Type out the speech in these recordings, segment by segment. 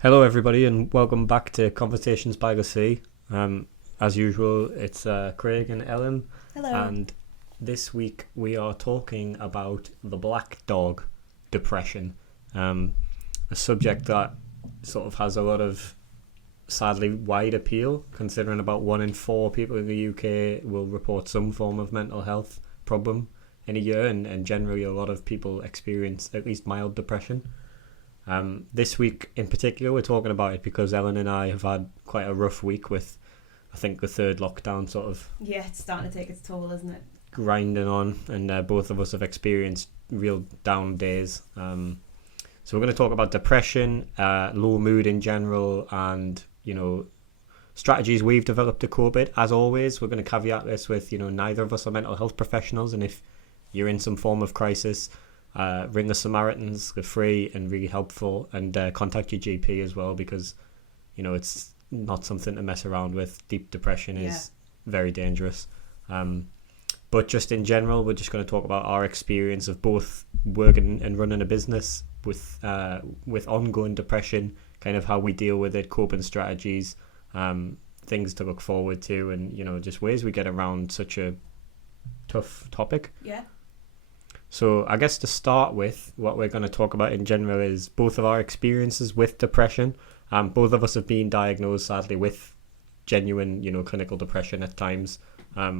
Hello, everybody, and welcome back to Conversations by the Sea. As usual, it's Craig and Ellen, Hello. and this week we are talking about the black dog depression, a subject that sort of has a lot of sadly wide appeal, considering about 1 in 4 people in the UK will report some form of mental health problem in a year, and generally a lot of people experience at least mild depression. This week in particular, we're talking about it because Ellen and I have had quite a rough week with, I think, the third lockdown sort of Yeah, it's starting to take its toll, isn't it? grinding on, and both of us have experienced real down days. So we're going to talk about depression, low mood in general, and strategies we've developed to cope it. As always, we're going to caveat this with neither of us are mental health professionals, and if you're in some form of crisis, ring the Samaritans. They're free and really helpful, and contact your GP as well, because it's not something to mess around with. Deep depression is very dangerous. But just in general, we're just going to talk about our experience of both working and running a business with ongoing depression, kind of how we deal with it, coping strategies, things to look forward to, and just ways we get around such a tough topic. Yeah. So I guess to start with, what we're going to talk about in general is both of our experiences with depression. Both of us have been diagnosed, sadly, with genuine, clinical depression at times,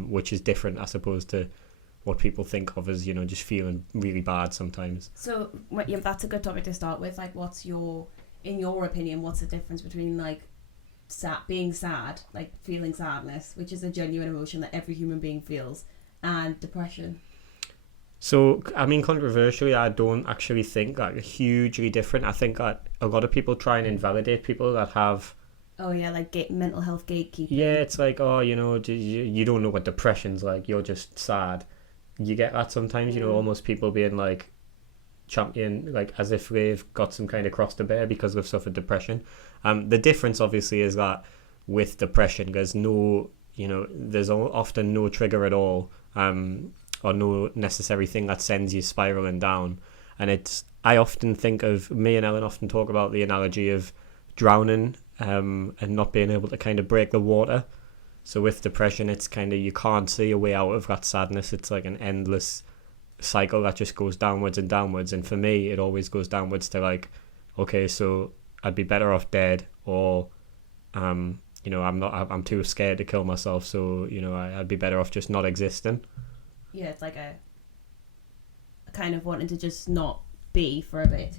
which is different, I suppose, to what people think of as, just feeling really bad sometimes. So yeah, that's a good topic to start with. Like, in your opinion, what's the difference between like being sad, like feeling sadness, which is a genuine emotion that every human being feels, and depression? So, I mean, controversially, I don't actually think like hugely different. I think that a lot of people try and invalidate people that have. Oh yeah, like mental health gatekeeping. Yeah, it's like, oh, you don't know what depression's like. You're just sad. You get that sometimes, almost people being like champion, like as if they've got some kind of cross to bear because they've suffered depression. The difference, obviously, is that with depression, there's often no trigger at all. Or no necessary thing that sends you spiraling down. And I often think of, me and Ellen often talk about the analogy of drowning, and not being able to kind of break the water. So with depression, it's kind of, you can't see a way out of that sadness. It's like an endless cycle that just goes downwards and downwards. And for me, it always goes downwards to like, okay, so I'd be better off dead, or I'm too scared to kill myself, so I'd be better off just not existing. Yeah, it's like a kind of wanting to just not be for a bit.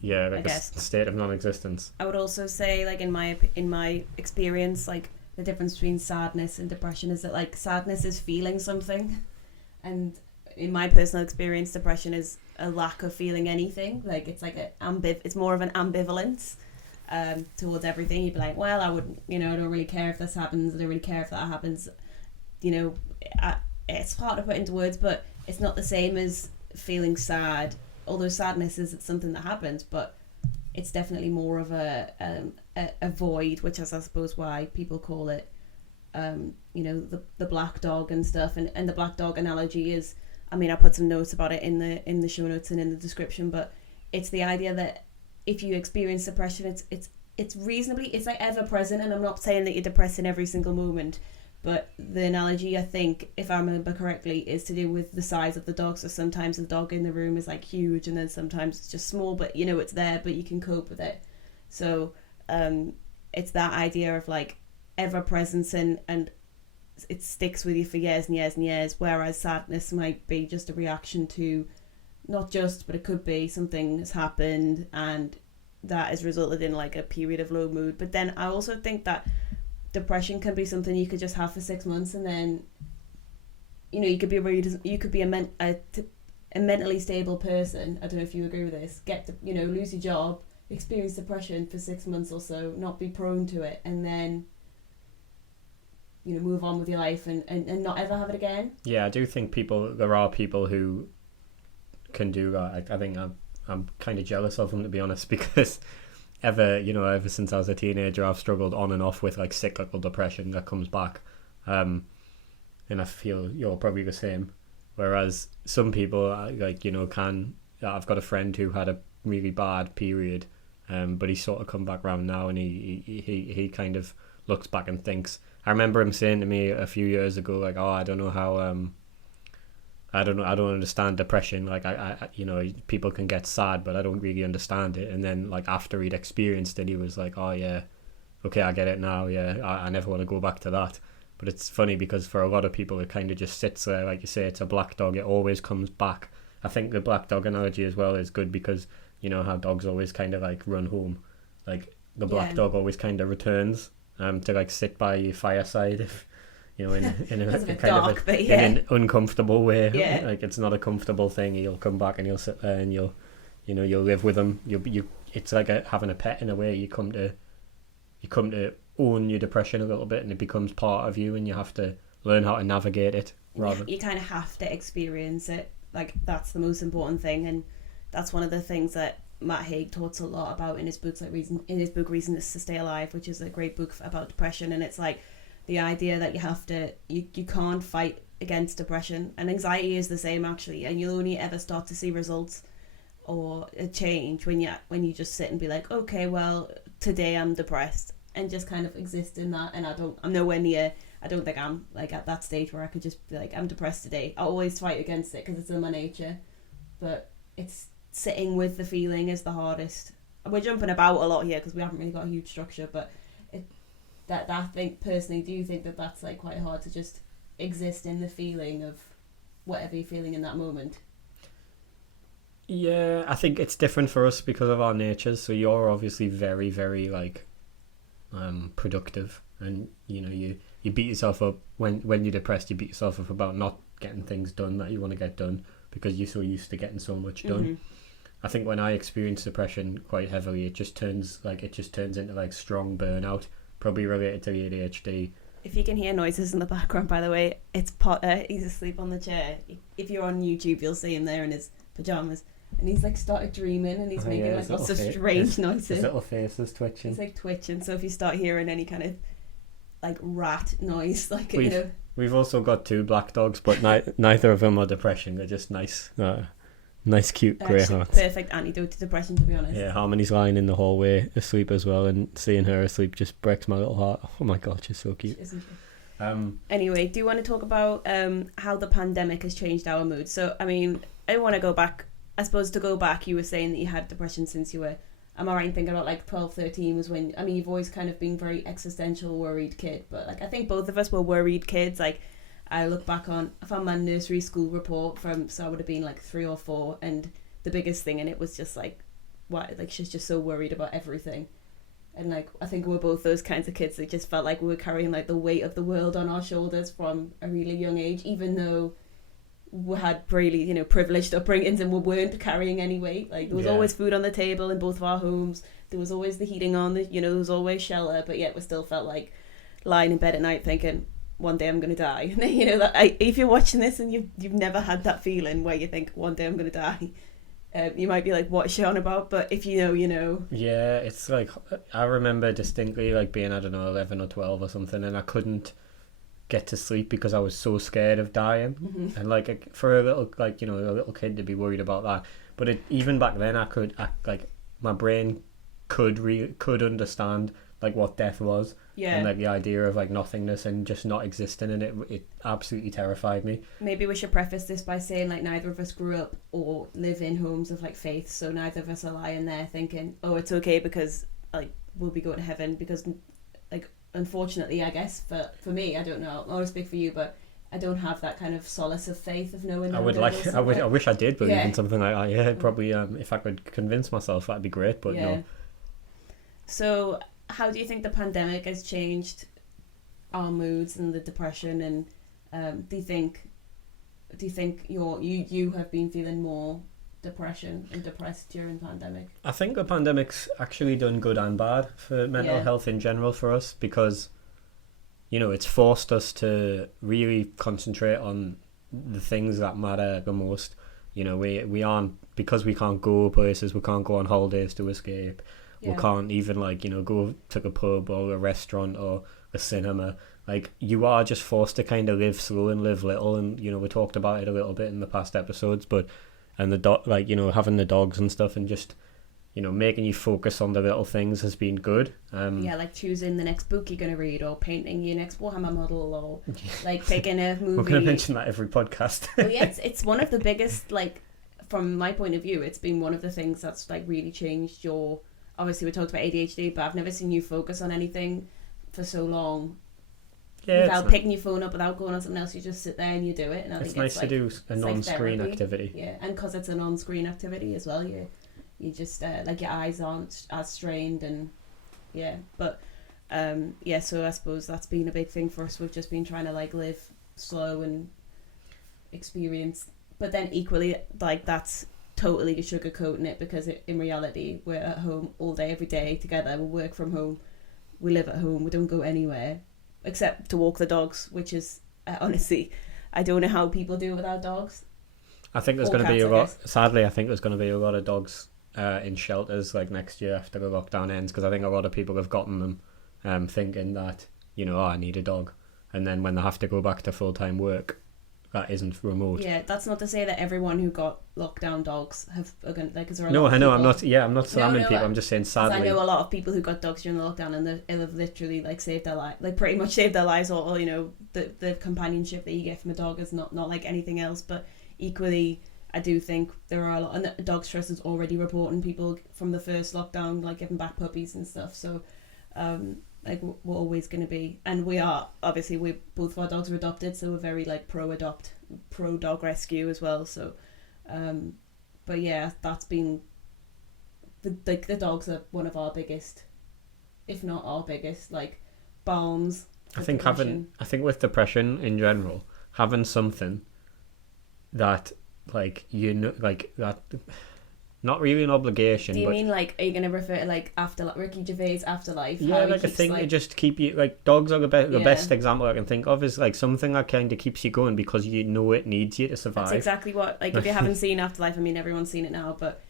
Yeah, I like guess. state of non-existence. I would also say, like in my experience, like the difference between sadness and depression is that like sadness is feeling something, and in my personal experience, depression is a lack of feeling anything. Like it's like it's more of an ambivalence towards everything. You'd be like, well, I wouldn't, I don't really care if this happens. I don't really care if that happens. It's hard to put into words, but it's not the same as feeling sad. Although sadness is something that happens, but it's definitely more of a void, which is, I suppose, why people call it, the black dog and stuff. And the black dog analogy is, I mean, I put some notes about it in the show notes and in the description, but it's the idea that if you experience depression, it's reasonably, it's like ever present. And I'm not saying that you're depressed in every single moment. But the analogy, I think, if I remember correctly, is to do with the size of the dog. So sometimes the dog in the room is like huge, and then sometimes it's just small, but it's there, but you can cope with it. So it's that idea of like ever presence, and it sticks with you for years and years and years. Whereas sadness might be just a reaction to, not just, but it could be something has happened and that has resulted in like a period of low mood. But then I also think that depression can be something you could just have for 6 months, and then you could be a mentally stable person. I don't know if you agree with this. Lose your job, experience depression for 6 months or so, not be prone to it, and then move on with your life and not ever have it again. Yeah, I do think there are people who can do that. I think I'm kind of jealous of them, to be honest, because ever since I was a teenager, I've struggled on and off with like cyclical depression that comes back, and I feel you're probably the same. Whereas some people, can. I've got a friend who had a really bad period, but he's sort of come back around now, and he kind of looks back and thinks. I remember him saying to me a few years ago, like, "Oh, I don't know how I don't understand depression. Like I people can get sad, but I don't really understand it." And then like after he'd experienced it, he was like, "Oh yeah, okay, I get it now. Yeah, I never want to go back to that." But it's funny because for a lot of people, it kind of just sits there. Like you say, it's a black dog. It always comes back. I think the black dog analogy as well is good because you know how dogs always kind of like run home. Like the black dog always kind of returns to like sit by your fireside if you know in a kind of in an uncomfortable way. Yeah. Like it's not a comfortable thing. You'll come back and you'll sit there and you'll live with them. It's like having a pet in a way. You come to own your depression a little bit, and it becomes part of you, and you have to learn how to navigate it. You kind of have to experience it. Like that's the most important thing, and that's one of the things that Matt Haig talks a lot about in his books, like Reason is to Stay Alive, which is a great book about depression. And it's like the idea that you can't fight against depression, and anxiety is the same actually, and you'll only ever start to see results or a change when you just sit and be like, okay, well today I'm depressed, and just kind of exist in that. And I'm nowhere near, I don't think I'm like at that stage where I could just be like, I'm depressed today. I always fight against it because it's in my nature, but it's sitting with the feeling is the hardest. We're jumping about a lot here because we haven't really got a huge structure, but I think personally, do you think that that's like quite hard to just exist in the feeling of whatever you're feeling in that moment? Yeah, I think it's different for us because of our natures. So you're obviously very, very like productive, and you know you beat yourself up when you're depressed. You beat yourself up about not getting things done that you want to get done because you're so used to getting so much done. Mm-hmm. I think when I experience depression quite heavily, it just turns into like strong burnout, probably related to the ADHD. If you can hear noises in the background, by the way, it's Potter. He's asleep on the chair. If you're on YouTube, you'll see him there in his pajamas. And he's like started dreaming, and he's making like lots of strange noises. His little face is twitching. He's like twitching. So if you start hearing any kind of like rat noise, like we've also got two black dogs, but neither of them are depression. They're just nice, cute greyhounds. Perfect antidote to depression, to be honest. Yeah, Harmony's lying in the hallway asleep as well, and seeing her asleep just breaks my little heart. Oh my god, she's so cute. Isn't she? Anyway, do you want to talk about how the pandemic has changed our mood? So, I mean, I want to go back. I suppose to go back, you were saying that you had depression since you were, am I right in thinking about like 12, 13 was when, I mean, you've always kind of been very existential, worried kid, but like I think both of us were worried kids. Like I look back on, I found my nursery school report so I would have been like 3 or 4, and the biggest thing in it was just like, what, like she's just so worried about everything. And like, I think we're both those kinds of kids that just felt like we were carrying like the weight of the world on our shoulders from a really young age, even though we had really, privileged upbringings and we weren't carrying any weight. Like there was always food on the table in both of our homes. There was always the heating on, there was always shelter, but yet we still felt like lying in bed at night thinking, one day I'm going to die. If you're watching this and you've never had that feeling where you think, one day I'm going to die, you might be like, what's she on about? But if you know, you know. Yeah, it's like, I remember distinctly like being, 11 or 12 or something, and I couldn't get to sleep because I was so scared of dying. Mm-hmm. And like for a little kid to be worried about that, but even back then my brain could understand like what death was, and like the idea of like nothingness and just not existing, and it absolutely terrified me. Maybe we should preface this by saying like neither of us grew up or live in homes of like faith, so neither of us are lying there thinking, oh, it's okay because like we'll be going to heaven, because like unfortunately, I guess for me, I don't know, I won't speak for you, but I don't have that kind of solace of faith of knowing. I wish I did believe in something like that. Yeah, probably. If I could convince myself, that'd be great. But no. So, how do you think the pandemic has changed our moods and the depression? And do you think you have been feeling more depression and depressed during the pandemic? I think the pandemic's actually done good and bad for mental health in general for us, because it's forced us to really concentrate on the things that matter the most. We aren't, because we can't go places, we can't go on holidays to escape, we can't even go to a pub or a restaurant or a cinema. Like, you are just forced to kind of live slow and live little, and we talked about it a little bit in the past episodes, but having the dogs and stuff, and just making you focus on the little things has been good. Yeah, like choosing the next book you're going to read, or painting your next Warhammer model, or like picking a movie. We're going to mention that every podcast. Well, yeah, it's one of the biggest, like, from my point of view, it's been one of the things that's like really changed your, obviously we talked about ADHD, but I've never seen you focus on anything for so long. Yeah, without picking your phone up, without going on something else, you just sit there and you do it. And I think nice to do a non-screen like activity. Yeah, and because it's a non-screen activity as well, you just like your eyes aren't as strained, and yeah, but so I suppose that's been a big thing for us. We've just been trying to like live slow and experience, but then equally like that's totally sugarcoating it, because in reality we're at home all day every day together. We work from home, we live at home, we don't go anywhere except to walk the dogs, which is honestly, I don't know how people do it without dogs. I think there's going to be a lot. Sadly, I think there's going to be a lot of dogs in shelters like next year after the lockdown ends, because I think a lot of people have gotten them thinking that I need a dog, and then when they have to go back to full-time work, that isn't remote. Yeah, that's not to say that everyone who got lockdown dogs are going to, like, is there a no, lot of I know, people? I'm not slamming people, I'm just saying sadly. I know a lot of people who got dogs during the lockdown, and they have literally like saved their life, like pretty much saved their lives, or the companionship that you get from a dog is not like anything else. But equally, I do think there are a lot, and the Dogs Trust is already reporting people from the first lockdown like giving back puppies and stuff. So like we're always going to be, and we are obviously, both of our dogs are adopted, so we're very like pro dog rescue as well. So but yeah, that's been the dogs are one of our biggest, if not our biggest, like balms. I think with depression in general, having something that like that, not really an obligation. Do you mean like, are you going to refer to like Ricky Gervais Afterlife? Yeah, like a thing to just keep you, like dogs are the best example I can think of, is like something that kind of keeps you going because it needs you to survive. That's exactly what, like, if you haven't seen Afterlife, I mean everyone's seen it now, but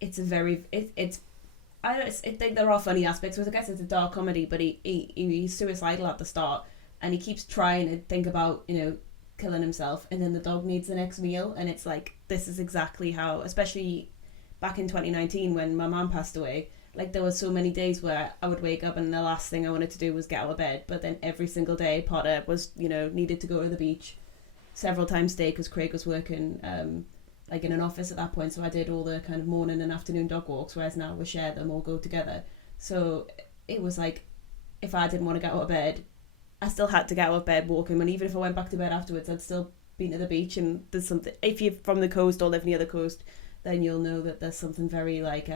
it's a very I think there are funny aspects with it. I guess it's a dark comedy, but he's suicidal at the start, and he keeps trying to think about killing himself, and then the dog needs the next meal, and it's like, this is exactly how, especially back in 2019 when my mum passed away, like there were so many days where I would wake up and the last thing I wanted to do was get out of bed, but then every single day Potter was needed to go to the beach several times a day, because Craig was working like in an office at that point, so I did all the kind of morning and afternoon dog walks, whereas now we share them, all go together. So it was like, if I didn't want to get out of bed, I still had to get out of bed walking, and even if I went back to bed afterwards, I'd still been to the beach. And there's something, if you're from the coast or live near the coast, then you'll know that there's something very like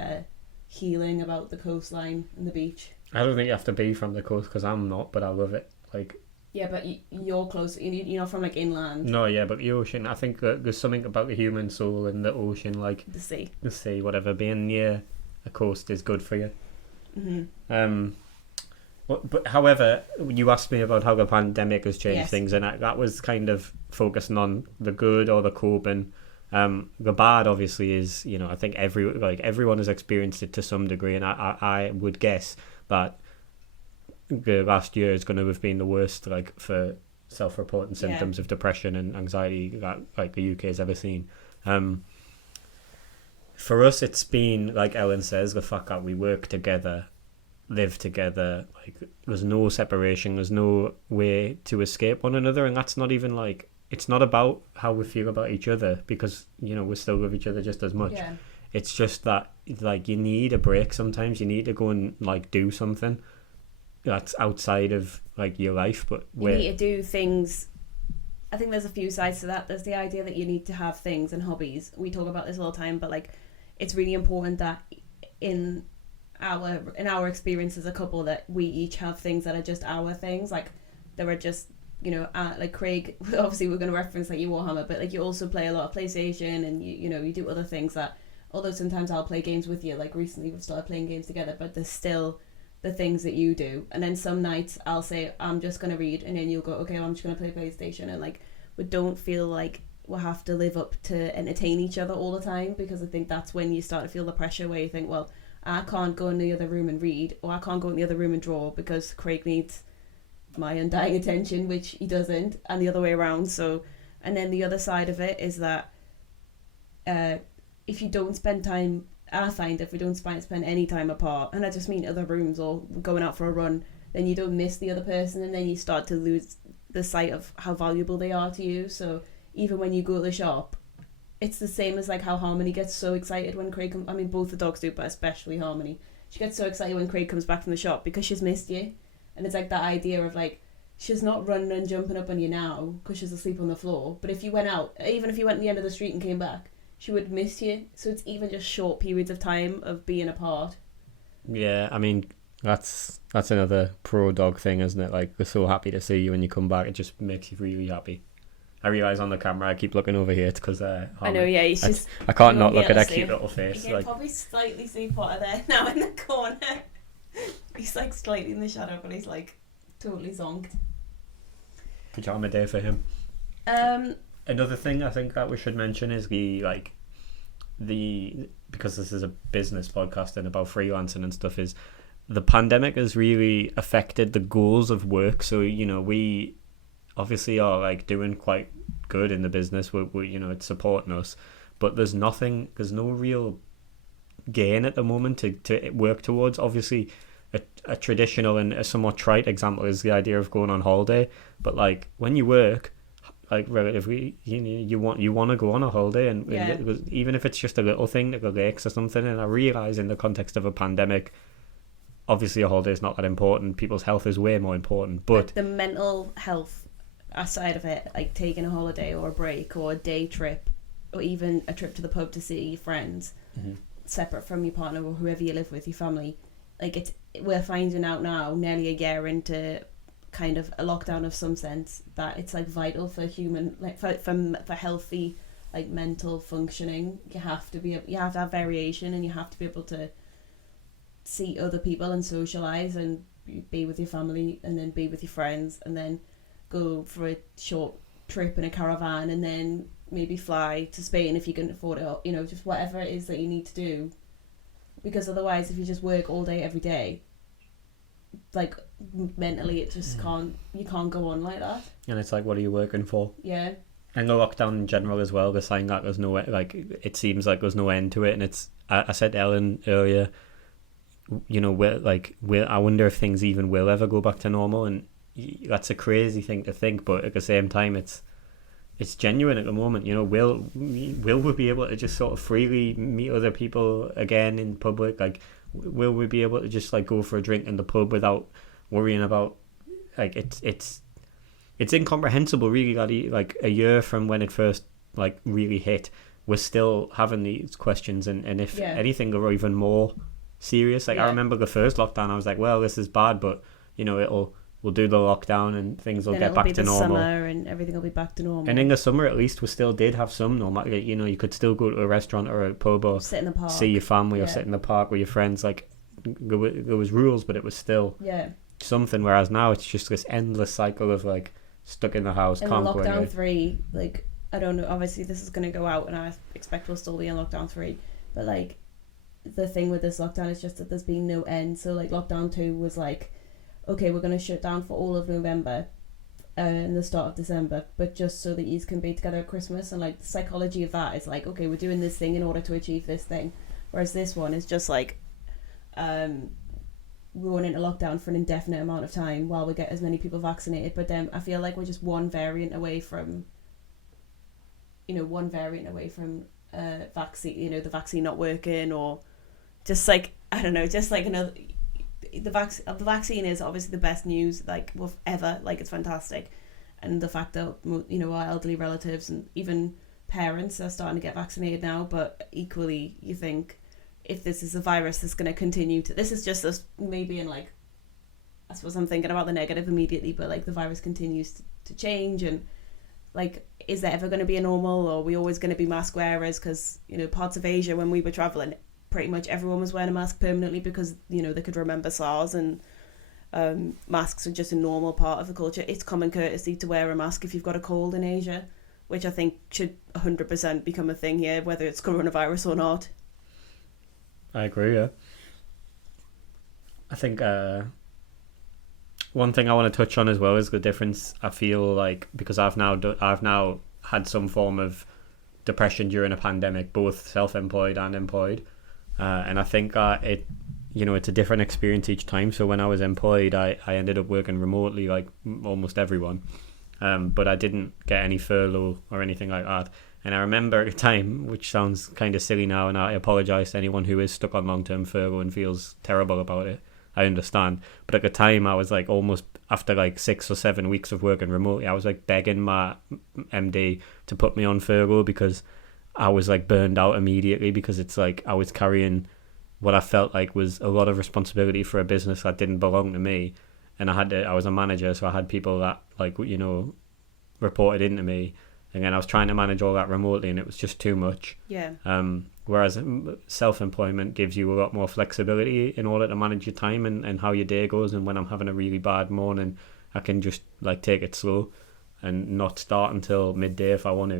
healing about the coastline and the beach. I don't think you have to be from the coast, because I'm not, but I love it. Like, yeah, but you're close. You're not from like inland. No, yeah, but the ocean. I think there's something about the human soul in the ocean, like the sea, whatever. Being near a coast is good for you. Mm-hmm. But however, you asked me about how the pandemic has changed things, and that was kind of focusing on the good or the coping. The bad obviously is, I think everyone has experienced it to some degree, and I would guess that the last year is going to have been the worst, like, for self-reporting symptoms of depression and anxiety that like the UK has ever seen. For us, it's been, like Ellen says, the fact that we work together, live together, like there's no separation, there's no way to escape one another, and that's not even like, it's not about how we feel about each other, because we still love each other just as much. It's just that, like, you need a break sometimes. You need to go and like do something that's outside of like your life, but you need to do things. I think there's a few sides to that. There's the idea that you need to have things and hobbies. We talk about this all the time, but like, it's really important that in our experience as a couple, that we each have things that are just our things. Like, there are just like Craig, obviously we're going to reference like your Warhammer, but like you also play a lot of PlayStation, and you do other things that, although sometimes I'll play games with you, like recently we've started playing games together, but there's still the things that you do. And then some nights I'll say, I'm just going to read, and then you'll go, okay, well, I'm just going to play PlayStation. And like, we don't feel like we have to live up to entertain each other all the time, because I think that's when you start to feel the pressure, where you think, well, I can't go in the other room and read, or I can't go in the other room and draw because Craig needs my undying attention, which he doesn't, and the other way around. So, and then the other side of it is that if you don't spend time I find if we don't spend any time apart, and I just mean other rooms or going out for a run, then you don't miss the other person, and then you start to lose the sight of how valuable they are to you. So even when you go to the shop, it's the same as like how Harmony gets so excited when Craig comes. I mean, both the dogs do, but especially Harmony. She gets so excited when Craig comes back from the shop because she's missed you. And it's like that idea of like, she's not running and jumping up on you now because she's asleep on the floor. But if you went out, even if you went to the end of the street and came back, she would miss you. So it's even just short periods of time of being apart. Yeah, I mean, that's another pro dog thing, isn't it? Like, we're so happy to see you when you come back. It just makes you really happy. I realise on the camera I keep looking over here because I know, yeah, he's just... I can't not look at that cute little face. You can probably slightly see Potter there now in the corner. He's like slightly in the shadow, but he's like totally zonked. Pajama day for him. Another thing I think that we should mention is because this is a business podcast and about freelancing and stuff, is the pandemic has really affected the goals of work. So, you know, we obviously are like doing quite good in the business. We you know, it's supporting us, but there's no real gain at the moment to work towards. Obviously, a traditional and a somewhat trite example is the idea of going on holiday. But like when you work, like relatively, you want to go on a holiday, and even if it's just a little thing, like a lakes or something. And I realise in the context of a pandemic, obviously a holiday is not that important. People's health is way more important. But the mental health aside of it, like taking a holiday or a break or a day trip, or even a trip to the pub to see your friends, separate from your partner or whoever you live with, your family, like we're finding out now, nearly a year into kind of a lockdown of some sense, that it's like vital for human, like for healthy, like mental functioning. You have to have variation, and you have to be able to see other people and socialize and be with your family, and then be with your friends, and then go for a short trip in a caravan, and then maybe fly to Spain if you can afford it, or, you know, just whatever it is that you need to do. Because otherwise, if you just work all day every day, like mentally it just you can't go on like that. And it's like, what are you working for? Yeah. And the lockdown in general as well, they're saying that there's no, like, it seems like there's no end to it. And it's, I said to Ellen earlier, you know, I wonder if things even will ever go back to normal. And that's a crazy thing to think, but at the same time, it's genuine at the moment. You know, will we be able to just sort of freely meet other people again in public? Like, will we be able to just like go for a drink in the pub without worrying about, like, it's incomprehensible really that like a year from when it first like really hit, we're still having these questions, and if anything, they're even more serious. Like, I remember the first lockdown, I was like, well, this is bad, but you know, we'll do the lockdown and things will get back to normal. Summer and everything will be back to normal. And in the summer, at least, we still did have some normal. You know, you could still go to a restaurant or a pub or sit in the park, see your family, or sit in the park with your friends. Like, there was rules, but it was still something. Whereas now, it's just this endless cycle of like stuck in the house. In can't go anywhere. Lockdown 3, like, I don't know. Obviously, this is going to go out, and I expect we'll still be in Lockdown 3. But like, the thing with this lockdown is just that there's been no end. So like, Lockdown 2 was like, okay, we're going to shut down for all of November and the start of December, but just so that you can be together at Christmas. And like, the psychology of that is like, okay, we're doing this thing in order to achieve this thing. Whereas this one is just like, we're going into lockdown for an indefinite amount of time while we get as many people vaccinated. But then I feel like we're just one variant away from vaccine, you know, the vaccine not working, or just like, I don't know, just like another... The vaccine is obviously the best news like ever. Like, it's fantastic, and the fact that, you know, our elderly relatives and even parents are starting to get vaccinated now. But equally, you think, if this is a virus that's going to continue to, this is just us maybe in like, I suppose I'm thinking about the negative immediately, but like, the virus continues to change, and like, is there ever going to be a normal, or are we always going to be mask wearers? Because, you know, parts of Asia, when we were traveling, pretty much everyone was wearing a mask permanently because, you know, they could remember SARS, and masks are just a normal part of the culture. It's common courtesy to wear a mask if you've got a cold in Asia, which I think should 100% become a thing here, whether it's coronavirus or not. I agree, yeah. I think one thing I want to touch on as well is the difference I feel like, because I've now had some form of depression during a pandemic, both self-employed and employed. And I think it's a different experience each time. So when I was employed, I ended up working remotely like almost everyone. But I didn't get any furlough or anything like that. And I remember at a time, which sounds kind of silly now, and I apologise to anyone who is stuck on long-term furlough and feels terrible about it. I understand. But at the time, I was like almost, after like 6 or 7 weeks of working remotely, I was like begging my MD to put me on furlough because I was like burned out immediately, because it's like I was carrying what I felt like was a lot of responsibility for a business that didn't belong to me. And I was a manager, so I had people that reported into me. And then I was trying to manage all that remotely, and it was just too much. Yeah. Whereas self-employment gives you a lot more flexibility in order to manage your time and how your day goes. And when I'm having a really bad morning, I can just like take it slow and not start until midday if I want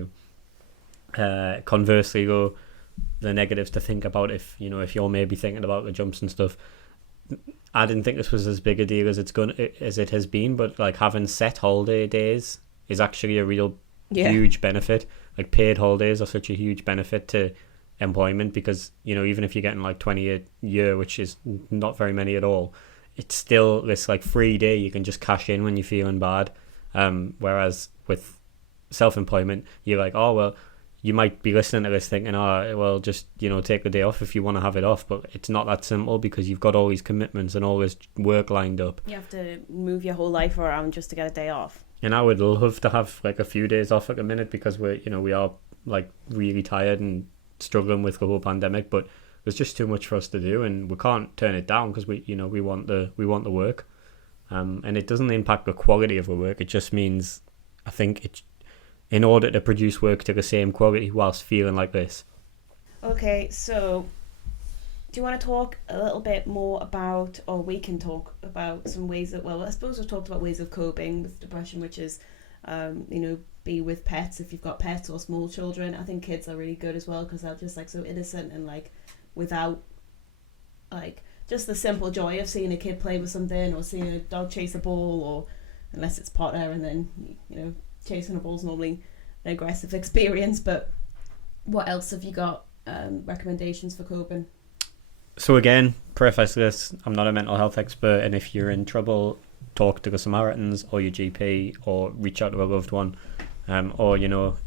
to. Conversely, though, the negatives to think about, if you're maybe thinking about the jumps and stuff, I didn't think this was as big a deal as it has been. But like having set holiday days is actually a real huge benefit. Like paid holidays are such a huge benefit to employment, because even if you're getting like 20 a year, which is not very many at all, it's still this like free day you can just cash in when you're feeling bad. Whereas with self-employment, you're like, oh well, you might be listening to this thinking, oh well, just take the day off if you want to have it off, but it's not that simple, because you've got all these commitments and all this work lined up. You have to move your whole life around just to get a day off. And I would love to have like a few days off at the minute, because we are like really tired and struggling with the whole pandemic, but there's just too much for us to do, and we can't turn it down, because we want the work, and it doesn't impact the quality of the work. It just means, I think, in order to produce work to the same quality whilst feeling like this. Okay, so do you want to talk a little bit more about, or we can talk about some ways that, well, I suppose we've talked about ways of coping with depression, which is, be with pets if you've got pets or small children. I think kids are really good as well, because they're just like so innocent and like without like just the simple joy of seeing a kid play with something, or seeing a dog chase a ball, or unless it's partner, and then chasing a ball's normally an aggressive experience. But what else have you got recommendations for coping? So again, preface this, I'm not a mental health expert, and if you're in trouble, talk to the Samaritans or your GP, or reach out to a loved one. Or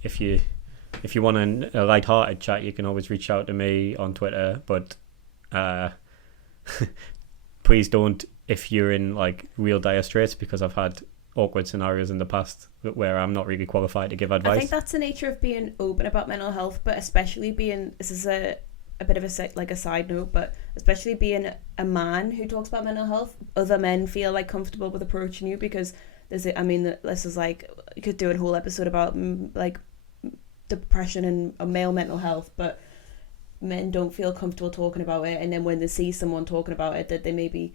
if you want a light-hearted chat, you can always reach out to me on Twitter. But please don't if you're in like real dire straits, because I've had awkward scenarios in the past where I'm not really qualified to give advice. I think that's the nature of being open about mental health, but especially being, this is a bit of a side note, but especially being a man who talks about mental health, other men feel like comfortable with approaching you, because this is like, you could do a whole episode about like depression and male mental health, but men don't feel comfortable talking about it, and then when they see someone talking about it that they maybe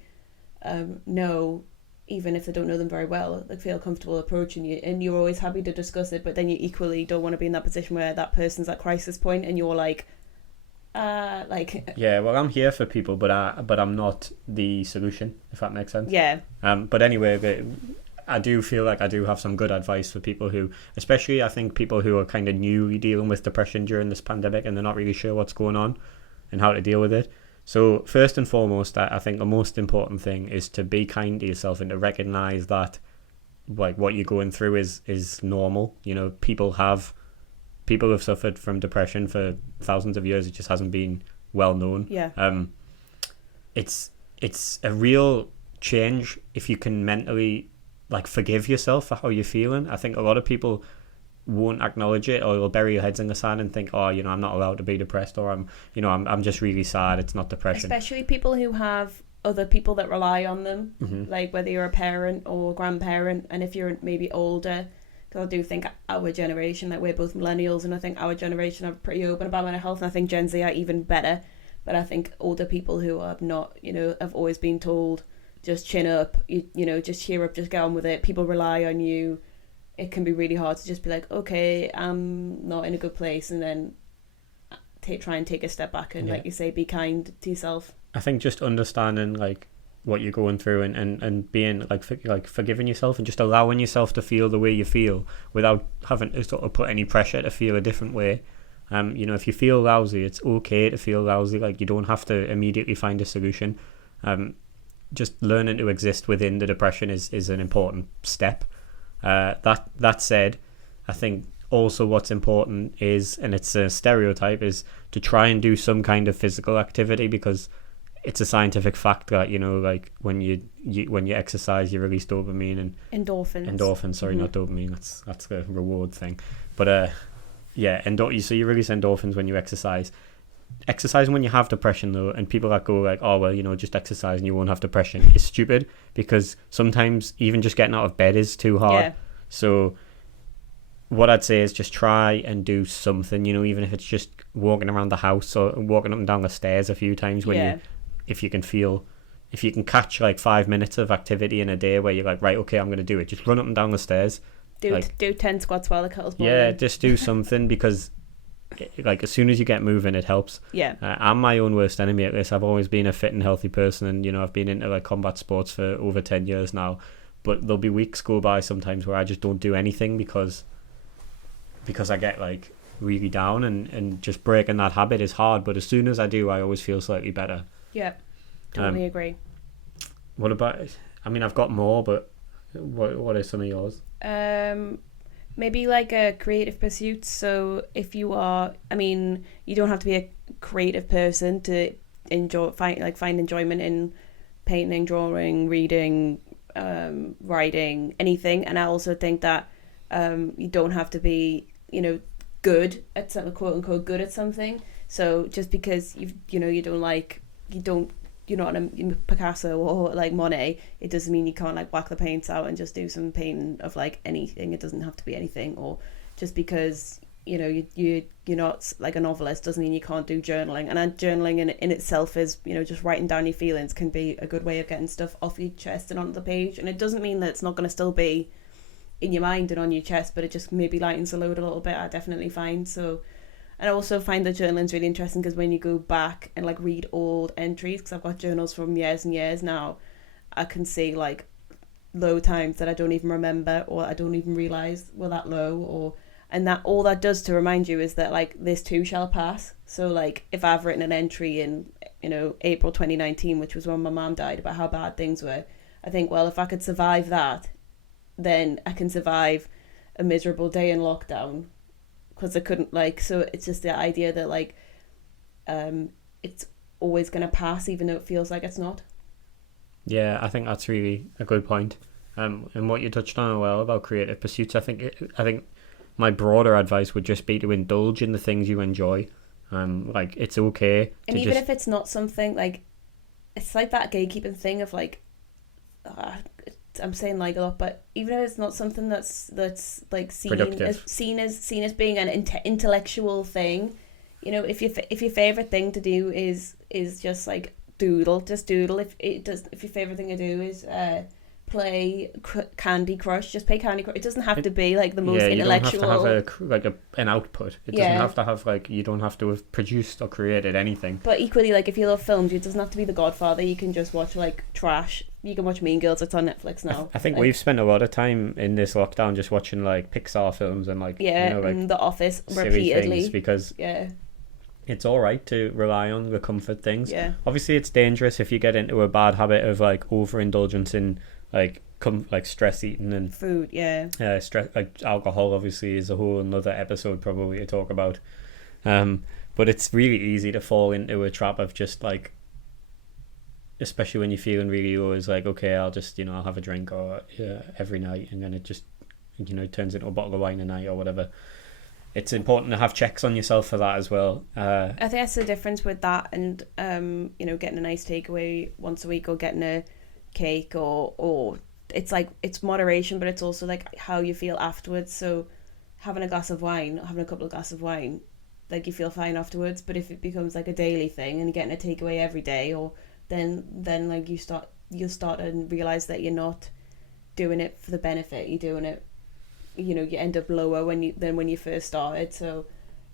know, even if they don't know them very well, like feel comfortable approaching you, and you're always happy to discuss it, but then you equally don't want to be in that position where that person's at crisis point and you're like yeah, well, I'm here for people, but I'm not the solution, if that makes sense. Yeah. But anyway, I do feel like I do have some good advice for people who, especially I think people who are kind of newly dealing with depression during this pandemic, and they're not really sure what's going on and how to deal with it. So first and foremost, I think the most important thing is to be kind to yourself and to recognize that like what you're going through is normal. People have suffered from depression for thousands of years. It just hasn't been well known. Yeah. It's a real change if you can mentally like forgive yourself for how you're feeling. I think a lot of people won't acknowledge it, or they'll bury your heads in the sand and think, oh, I'm not allowed to be depressed, or I'm just really sad. It's not depression. Especially people who have other people that rely on them, mm-hmm. like whether you're a parent or a grandparent, and if you're maybe older. Because I do think our generation, like we're both millennials, and I think our generation are pretty open about mental health, and I think Gen Z are even better. But I think older people who are not, have always been told, just chin up, just cheer up, just get on with it. People rely on you. It can be really hard to just be like, okay, I'm not in a good place, and then try and take a step back and, like you say, be kind to yourself. I think just understanding like what you're going through and being like forgiving yourself and just allowing yourself to feel the way you feel without having to sort of put any pressure to feel a different way. If you feel lousy, it's okay to feel lousy. Like, you don't have to immediately find a solution. Just learning to exist within the depression is an important step. That said, I think also what's important is, and it's a stereotype, is to try and do some kind of physical activity, because it's a scientific fact that, like when you exercise, you release dopamine and endorphins. Sorry, not dopamine. That's a reward thing. But so you release endorphins when you exercise. Exercising when you have depression, though, and people that go like, oh well, just exercise and you won't have depression, is stupid, because sometimes even just getting out of bed is too hard. Yeah. So what I'd say is just try and do something, even if it's just walking around the house or walking up and down the stairs a few times if you can catch like 5 minutes of activity in a day where you're like, right, okay, I'm going to do it. Just run up and down the stairs. Do 10 squats while the kettle's boiling. Yeah, just do something, because like as soon as you get moving, it helps. Yeah. I'm my own worst enemy at this. I've always been a fit and healthy person, and I've been into like combat sports for over 10 years now, but there'll be weeks go by sometimes where I just don't do anything because I get like really down, and just breaking that habit is hard, but as soon as I do, I always feel slightly better. Yeah, totally agree. What about, I've got more, but what are some of yours? Maybe like a creative pursuit. So if you are, you don't have to be a creative person to find enjoyment in painting, drawing, reading, writing, anything. And I also think that you don't have to be, good at something, quote unquote, good at something. So just because you're not a Picasso or like Monet, it doesn't mean you can't like whack the paints out and just do some painting of like anything. It doesn't have to be anything. Or just because you're not like a novelist doesn't mean you can't do journaling. And journaling in itself is, just writing down your feelings can be a good way of getting stuff off your chest and onto the page. And it doesn't mean that it's not going to still be in your mind and on your chest, but it just maybe lightens the load a little bit, I definitely find. So, and I also find that journaling's really interesting, because when you go back and like read old entries, because I've got journals from years and years now, I can see like low times that I don't even remember, or I don't even realise were that low, and that all that does to remind you is that like this too shall pass. So like if I've written an entry in April 2019, which was when my mum died, about how bad things were, I think, well, if I could survive that, then I can survive a miserable day in lockdown, because I couldn't so it's just the idea that it's always going to pass, even though it feels like it's not. Yeah, I think that's really a good point. And what you touched on as well about creative pursuits, I think my broader advice would just be to indulge in the things you enjoy. It's okay. And even if it's not something it's like that gatekeeping thing of I'm saying like a lot, but even if it's not something that's like seen as being an intellectual thing, if your favorite thing to do is just like doodle. If your favorite thing to do is play Candy Crush, just play Candy Crush. It doesn't have to be like the most intellectual. You don't have to have an output. It doesn't have to have you don't have to have produced or created anything. But equally, if you love films, it doesn't have to be The Godfather. You can just watch trash. You can watch Mean Girls. It's on Netflix now. I think we've spent a lot of time in this lockdown just watching Pixar films and and The Office repeatedly, because it's all right to rely on the comfort things. Yeah. Obviously, it's dangerous if you get into a bad habit of overindulgence in stress eating and food. Yeah. Stress alcohol. Obviously, is a whole another episode probably to talk about. But it's really easy to fall into a trap of just especially when you're feeling really low, is okay, I'll just I'll have a drink every night, and then it just turns into a bottle of wine a night or whatever. It's important to have checks on yourself for that as well. I think that's the difference with that and getting a nice takeaway once a week, or getting a cake, or it's moderation, but it's also how you feel afterwards. So having a couple of glasses of wine, you feel fine afterwards. But if it becomes a daily thing and you're getting a takeaway every day, or then you'll start and realize that you're not doing it for the benefit. You're doing it, you end up lower than when you first started. So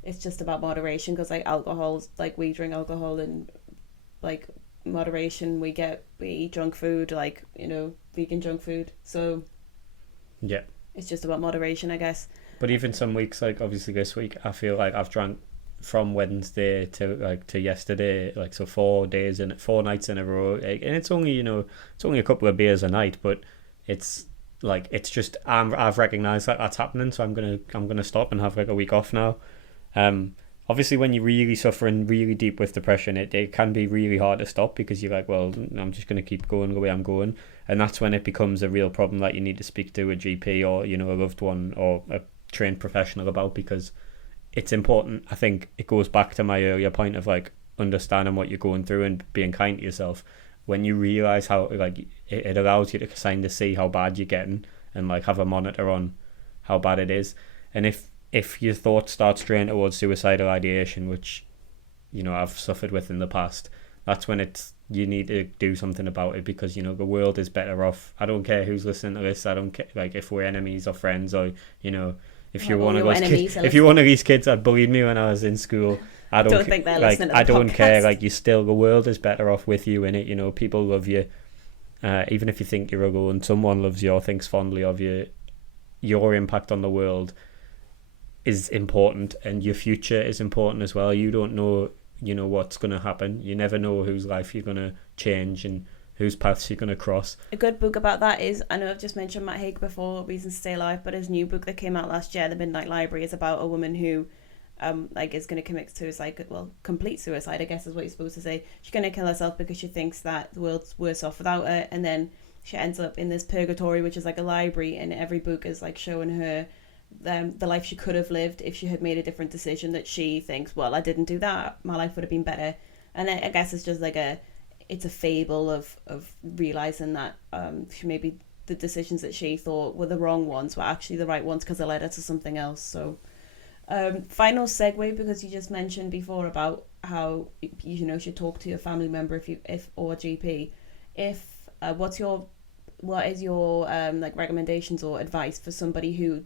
it's just about moderation, because alcohol's we drink alcohol in moderation. We eat junk food, vegan junk food. So yeah, it's just about moderation, I guess. But even some weeks, obviously this week, I feel I've drank from Wednesday to yesterday, like, so 4 nights in a row, and it's only a couple of beers a night, but it's like, it's just, I've recognized that that's happening, so I'm gonna stop and have like a week off now. Obviously, when you're really suffering really deep with depression, it can be really hard to stop, because you're like, well, I'm just going to keep going the way I'm going. And that's when it becomes a real problem that you need to speak to a GP or, a loved one or a trained professional about, because it's important. I think it goes back to my earlier point of like understanding what you're going through and being kind to yourself. When you realise how, like, it allows you to kind of see how bad you're getting and like have a monitor on how bad it is. And if your thoughts start straying towards suicidal ideation, which, I've suffered with in the past, that's when you need to do something about it, because, the world is better off. I don't care who's listening to this. I don't care, like, if we're enemies or friends, or, if you're one of those kids, if you're one of these kids that bullied me when I was in school, I don't think they're listening to the podcast. I don't care. Like, the world is better off with you in it. People love you. Even if you think you're alone, someone loves you or thinks fondly of you. Your impact on the world is important, and your future is important as well. You don't know, what's going to happen. You never know whose life you're going to change and whose paths you're going to cross. A good book about that is, I know I've just mentioned Matt Haig before, Reasons to Stay Alive, but his new book that came out last year, The Midnight Library, is about a woman who is going to commit suicide, complete suicide, I guess is what you're supposed to say. She's going to kill herself because she thinks that the world's worse off without her, and then she ends up in this purgatory, which is like a library, and every book is like showing her the life she could have lived if she had made a different decision, that she thinks, well, I didn't do that, my life would have been better. And I guess it's just like it's a fable of realising that maybe the decisions that she thought were the wrong ones were actually the right ones, because they led her to something else. So final segue, because you just mentioned before about how you should talk to your family member if or GP. What is your like recommendations or advice for somebody who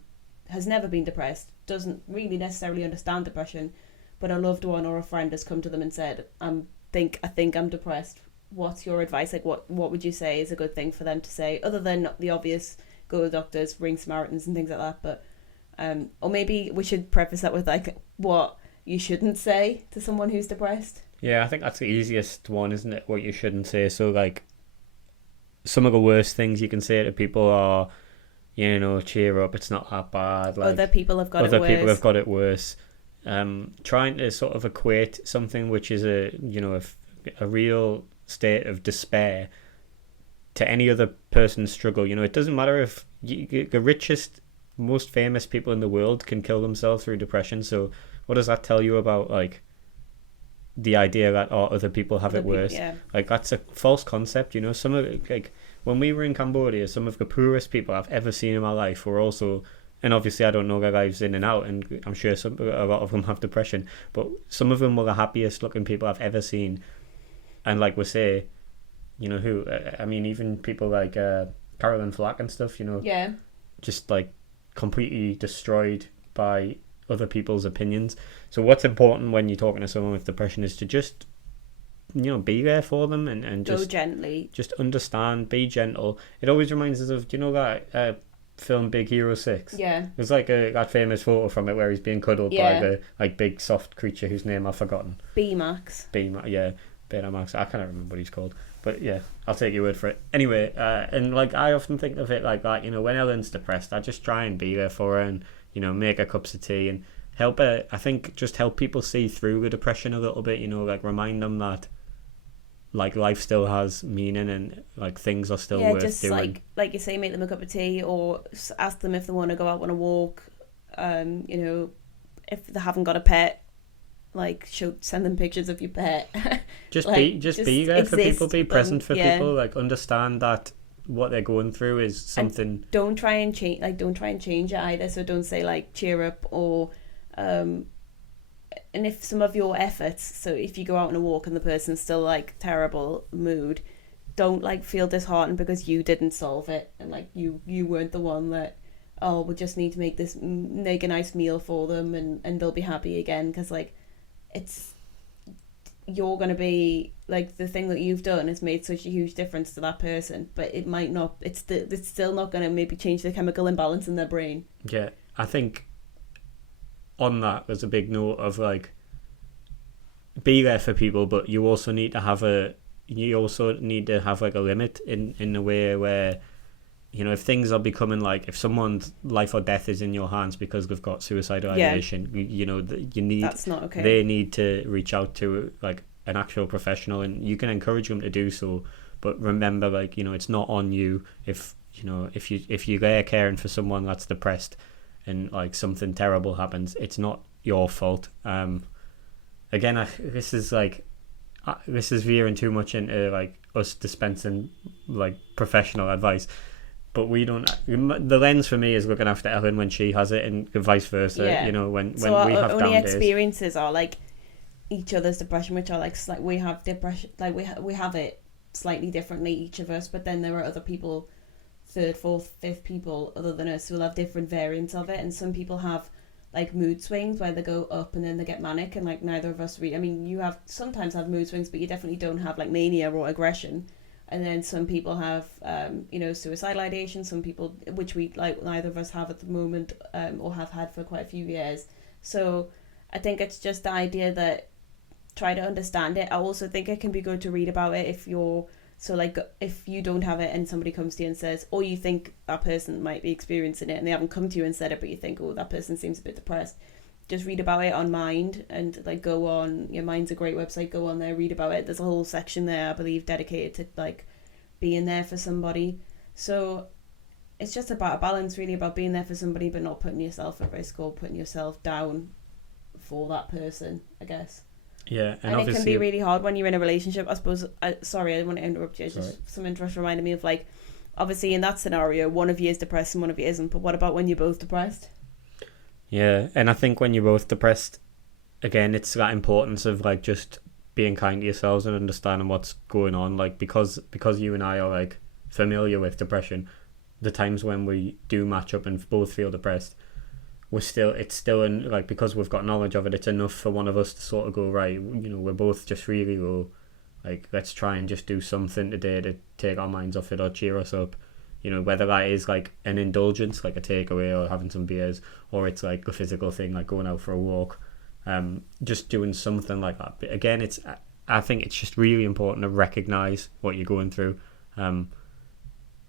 has never been depressed, doesn't really necessarily understand depression, but a loved one or a friend has come to them and said, I think I'm depressed? What's your advice? Like, what would you say is a good thing for them to say, other than the obvious, go to doctors, ring Samaritans and things like that? But or maybe we should preface that with like what you shouldn't say to someone who's depressed. Yeah, I think that's the easiest one, isn't it? What you shouldn't say. So like, some of the worst things you can say to people are, cheer up, it's not that bad. Like, other people have got it worse. Trying to sort of equate something which is a real state of despair to any other person's struggle. It doesn't matter if the richest, most famous people in the world can kill themselves through depression. So what does that tell you about like the idea that other people have it worse? Yeah. Like, that's a false concept. Some of it, like, when we were in Cambodia, some of the poorest people I've ever seen in my life were also, and obviously I don't know their lives in and out, and I'm sure a lot of them have depression, but some of them were the happiest looking people I've ever seen. And like we say, even people like Carolyn Flack and stuff, yeah, just like completely destroyed by other people's opinions. So what's important when you're talking to someone with depression is to just be there for them and just go gently, just understand, be gentle. It always reminds us of that film Big Hero 6. Yeah, there's like that famous photo from it where he's being cuddled by the like big soft creature whose name I've forgotten. Baymax, yeah, Baymax. I can't remember what he's called, but yeah, I'll take your word for it. Anyway, and like, I often think of it like that. When Ellen's depressed, I just try and be there for her and make her cups of tea and help her. I think just help people see through the depression a little bit. Like, remind them that like life still has meaning and like things are still worth just doing. Like you say, make them a cup of tea or ask them if they want to go out on a walk. If they haven't got a pet, like send them pictures of your pet. just be there for people, be present for people, like understand that what they're going through is something. And don't try and change it either. So don't say like cheer up or and if some of your efforts, so if you go out on a walk and the person's still like terrible mood, don't like feel disheartened because you didn't solve it and like you weren't the one that, we just need to make a nice meal for them and they'll be happy again, because like you're going to be like, the thing that you've done has made such a huge difference to that person, but it might not, it's still not going to maybe change the chemical imbalance in their brain. Yeah, I think on that there's a big note of like, be there for people, but you also need to have like a limit in the way where, you know, if things are becoming like, if someone's life or death is in your hands because they've got suicidal ideation, you know, that's not okay. They need to reach out to like an actual professional, and you can encourage them to do so. But remember, like, you know, it's not on you if you're there caring for someone that's depressed and like something terrible happens. It's not your fault. Again, this is veering too much into like us dispensing like professional advice, but we don't. The lens for me is looking after Ellen when she has it, and vice versa. Yeah. You know, when we our have only down days. experiences are like each other's depression, which are like we have depression, like we have it slightly differently, each of us, but then there are other people, third, fourth, fifth people other than us, who will have different variants of it. And some people have like mood swings where they go up and then they get manic, and like neither of us I mean, you sometimes have mood swings, but you definitely don't have like mania or aggression. And then some people have you know, suicidal ideation, some people, which we like neither of us have at the moment, or have had for quite a few years. So I think it's just the idea that try to understand it. I also think it can be good to read about it if you're, so like if you don't have it and somebody comes to you and says, or you think that person might be experiencing it and they haven't come to you and said it, but you think, oh, that person seems a bit depressed, just read about it on Mind, and like go on, your Mind's a great website, go on there, read about it. There's a whole section there, I believe, dedicated to like being there for somebody. So it's just about a balance, really, about being there for somebody but not putting yourself at risk or putting yourself down for that person, I guess. Yeah, and it can be really hard when you're in a relationship, I suppose. Sorry, I don't want to interrupt you. Just something just reminded me of, like, obviously in that scenario, one of you is depressed and one of you isn't. But what about when you're both depressed? Yeah, and I think when you're both depressed, again, it's that importance of like just being kind to yourselves and understanding what's going on. Like, because you and I are like familiar with depression, the times when we do match up and both feel depressed, it's still in, like, because we've got knowledge of it, it's enough for one of us to sort of go, right, you know, we're both just really low, like, let's try and just do something today to take our minds off it or cheer us up, you know, whether that is like an indulgence, like a takeaway or having some beers, or it's like a physical thing like going out for a walk, just doing something like that. But again, I think it's just really important to recognize what you're going through,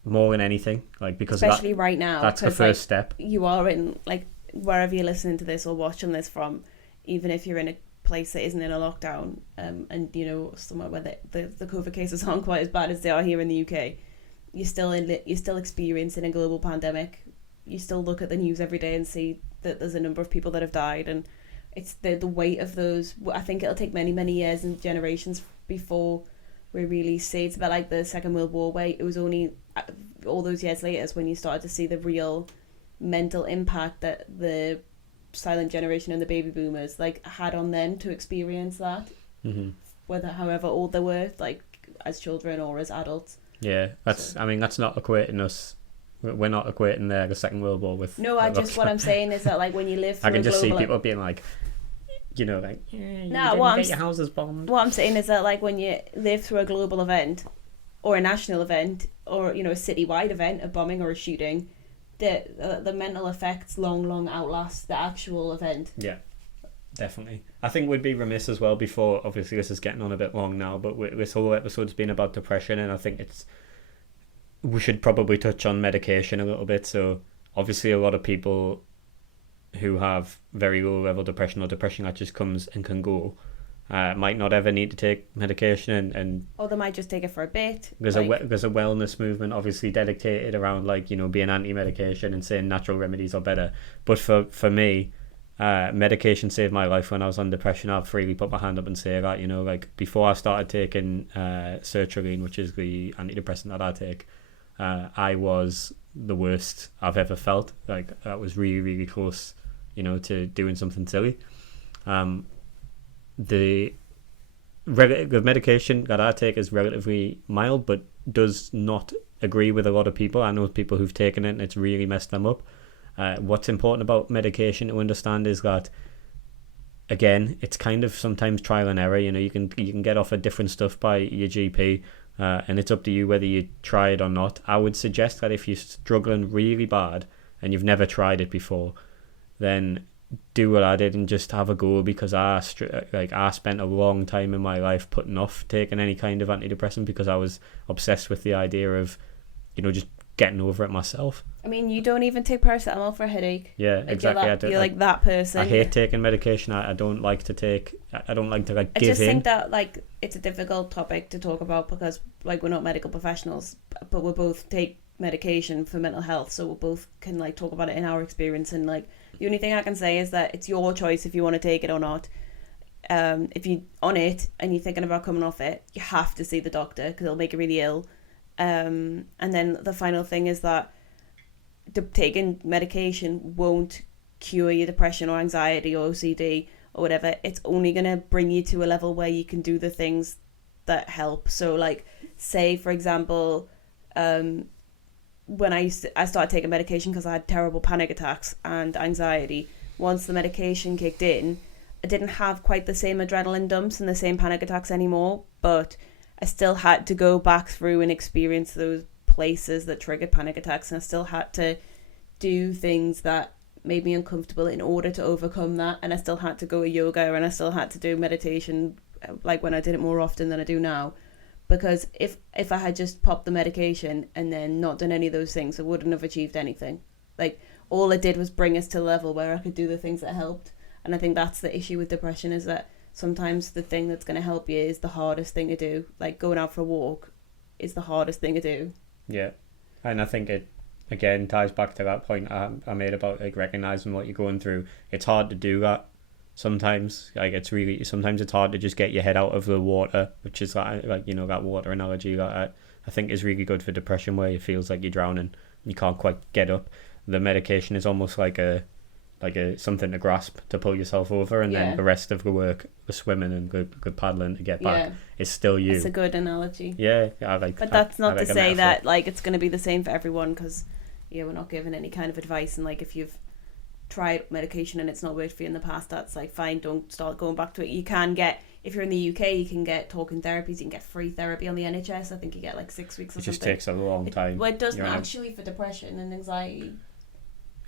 more than anything, like, because especially right now, that's the first step. You are in, like, wherever you're listening to this or watching this from, even if you're in a place that isn't in a lockdown, and you know, somewhere where the COVID cases aren't quite as bad as they are here in the UK, you're still experiencing a global pandemic. You still look at the news every day and see that there's a number of people that have died, and it's the weight of those. I think it'll take many years and generations before we really see. It's about like the Second World War, where it was only all those years later is when you started to see the real mental impact that the silent generation and the baby boomers like had on them to experience that, whether however old they were, like as children or as adults. Yeah, I mean, that's not equating us. We're not equating the Second World War with. No, what I'm saying is that, like, when you live through I can just see people being like, you know, like, get your houses bombed. What I'm saying is that, like, when you live through a global event or a national event or, you know, a citywide event, a bombing or a shooting, the mental effects long outlast the actual event. Yeah, definitely. I think we'd be remiss as well, before, obviously this is getting on a bit long now, but this whole episode's been about depression, and I think we should probably touch on medication a little bit. So obviously a lot of people who have very low level depression or depression that just comes and can go, might not ever need to take medication, and or they might just take it for a bit. There's a wellness movement obviously dedicated around, like, you know, being anti-medication and saying natural remedies are better. But for me, medication saved my life when I was on depression. I'll freely put my hand up and say that, you know, like, before I started taking sertraline, which is the antidepressant that I take, I was the worst I've ever felt. Like, I was really close, you know, to doing something silly. The medication that I take is relatively mild, but does not agree with a lot of people. I know people who've taken it and it's really messed them up. What's important about medication to understand is that, again, it's kind of sometimes trial and error. You know, you can get offered different stuff by your GP, and it's up to you whether you try it or not. I would suggest that if you're struggling really bad and you've never tried it before, then do what I did and just have a go, because I spent a long time in my life putting off taking any kind of antidepressant because I was obsessed with the idea of, just getting over it myself. I mean, you don't even take paracetamol for a headache. Yeah, exactly. You're like that person. I hate taking medication. I don't like to take. I don't like to give in. I just think that it's a difficult topic to talk about because we're not medical professionals, but we both take medication for mental health, so we both can talk about it in our experience. And the only thing I can say is that it's your choice if you want to take it or not. If you're on it and you're thinking about coming off it, you have to see the doctor because it'll make you really ill. And then the final thing is that taking medication won't cure your depression or anxiety or OCD or whatever. It's only going to bring you to a level where you can do the things that help. So say for example, when I started taking medication because I had terrible panic attacks and anxiety. Once the medication kicked in, I didn't have quite the same adrenaline dumps and the same panic attacks anymore, but I still had to go back through and experience those places that triggered panic attacks, and I still had to do things that made me uncomfortable in order to overcome that, and I still had to go to yoga, and I still had to do meditation when I did it more often than I do now. Because if I had just popped the medication and then not done any of those things, I wouldn't have achieved anything. All it did was bring us to a level where I could do the things that helped. And I think that's the issue with depression, is that sometimes the thing that's going to help you is the hardest thing to do. Going out for a walk is the hardest thing to do. Yeah. And I think it, again, ties back to that point I made about recognising what you're going through. It's hard to do that sometimes. Sometimes it's hard to just get your head out of the water, which is that water analogy that I think is really good for depression, where it feels like you're drowning and you can't quite get up. The medication is almost like a something to grasp to pull yourself over, and then the rest of the work, the swimming and good paddling to get back, is still you. It's a good analogy. Yeah, but that's not to say that it's going to be the same for everyone, because we're not giving any kind of advice. And if you've tried medication and it's not worked for you in the past, that's fine. Don't start going back to it. You can get, if you're in the UK, you can get talking therapies. You can get free therapy on the NHS. I think you get 6 weeks or something. It just takes a long time. Well, it doesn't actually for depression and anxiety.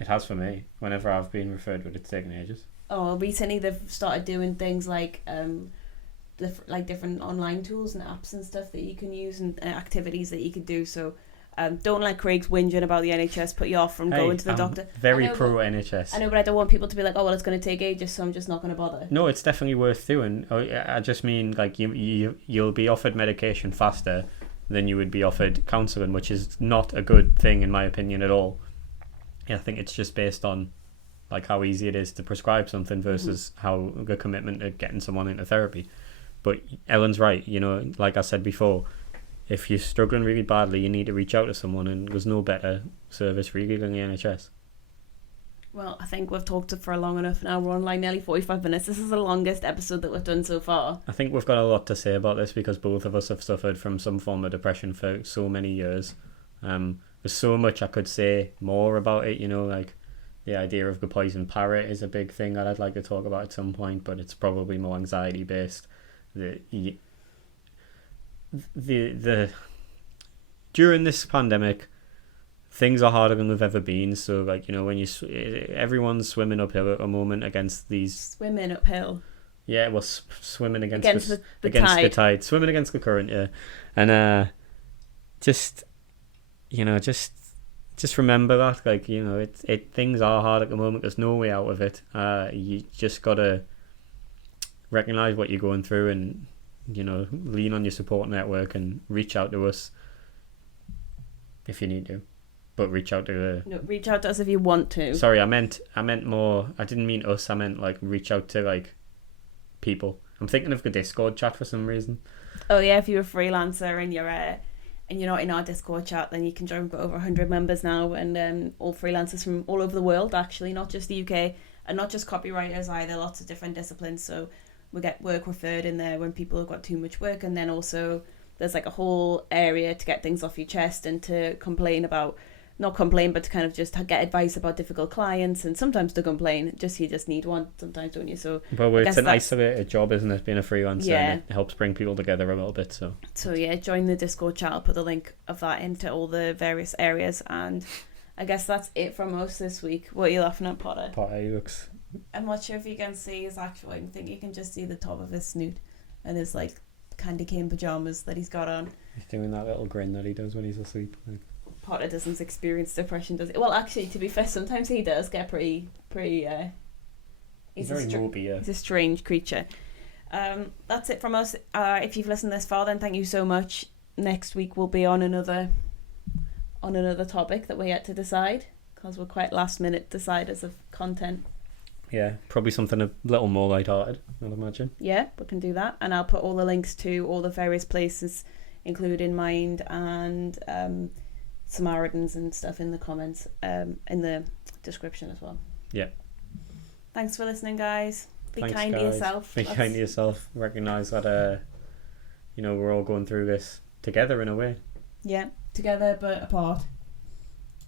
It has for me. Whenever I've been referred with, it's taken ages. Oh, recently they've started doing things different online tools and apps and stuff that you can use, and activities that you can do. So don't let Craig's whinging about the NHS put you off from going to the doctor. Very pro NHS. I know, but I don't want people to be it's going to take ages, so I'm just not going to bother. No, it's definitely worth doing. I just mean you'll be offered medication faster than you would be offered counselling, which is not a good thing in my opinion at all. I think it's just based on how easy it is to prescribe something versus how the commitment to getting someone into therapy. But Ellen's right, like I said before, if you're struggling really badly, you need to reach out to someone, and there's no better service really than the NHS. Well, I think we've talked for long enough now. We're on nearly 45 minutes. This is the longest episode that we've done so far. I think we've got a lot to say about this because both of us have suffered from some form of depression for so many years. There's so much I could say more about it, the idea of the poison parrot is a big thing that I'd like to talk about at some point, but it's probably more anxiety based. The during this pandemic, things are harder than they've ever been. So when everyone's swimming uphill at a moment against these swimming uphill. Yeah, well, swimming against the tide, swimming against the current. Yeah, and just remember that things are hard at the moment. There's no way out of it. You just gotta recognize what you're going through, and lean on your support network and reach out to us if you need to. But reach out to reach out to us if you want to. Sorry, I meant more. I didn't mean us. I meant reach out to people. I'm thinking of the Discord chat for some reason. Oh yeah, if you're a freelancer and you're not in our Discord chat, then you can join. We've got over 100 members now, and all freelancers from all over the world, actually, not just the UK, and not just copywriters either, lots of different disciplines. So we get work referred in there when people have got too much work, and then also there's a whole area to get things off your chest and to not complain, but to kind of just get advice about difficult clients, and sometimes to complain. You just need one sometimes, don't you? So well, it's an isolated job, isn't it, being a freelancer? Yeah. And it helps bring people together a little bit. So yeah, join the Discord chat. I'll put the link of that into all the various areas, and I guess that's it from us this week. What are you laughing at, Potter? Potter, he looks I'm not sure if you can see his actual. I think you can just see the top of his snoot and his like candy cane pajamas that he's got on. He's doing that little grin that he does when he's asleep. Like. Potter doesn't experience depression, does he? Well, actually, to be fair, sometimes he does get pretty. He's very mopey, yeah. He's a strange creature. That's it from us. If you've listened this far, then thank you so much. Next week we'll be on another topic that we had to decide because we're quite last minute deciders of content. Yeah, probably something a little more lighthearted, I'd imagine. Yeah, we can do that, and I'll put all the links to all the various places, including Mind and Samaritans and stuff in the comments, in the description as well. Yeah. Thanks for listening, guys. Thanks, kind guys. to yourself. Be kind to yourself. Recognise that, we're all going through this together in a way. Yeah, together but apart.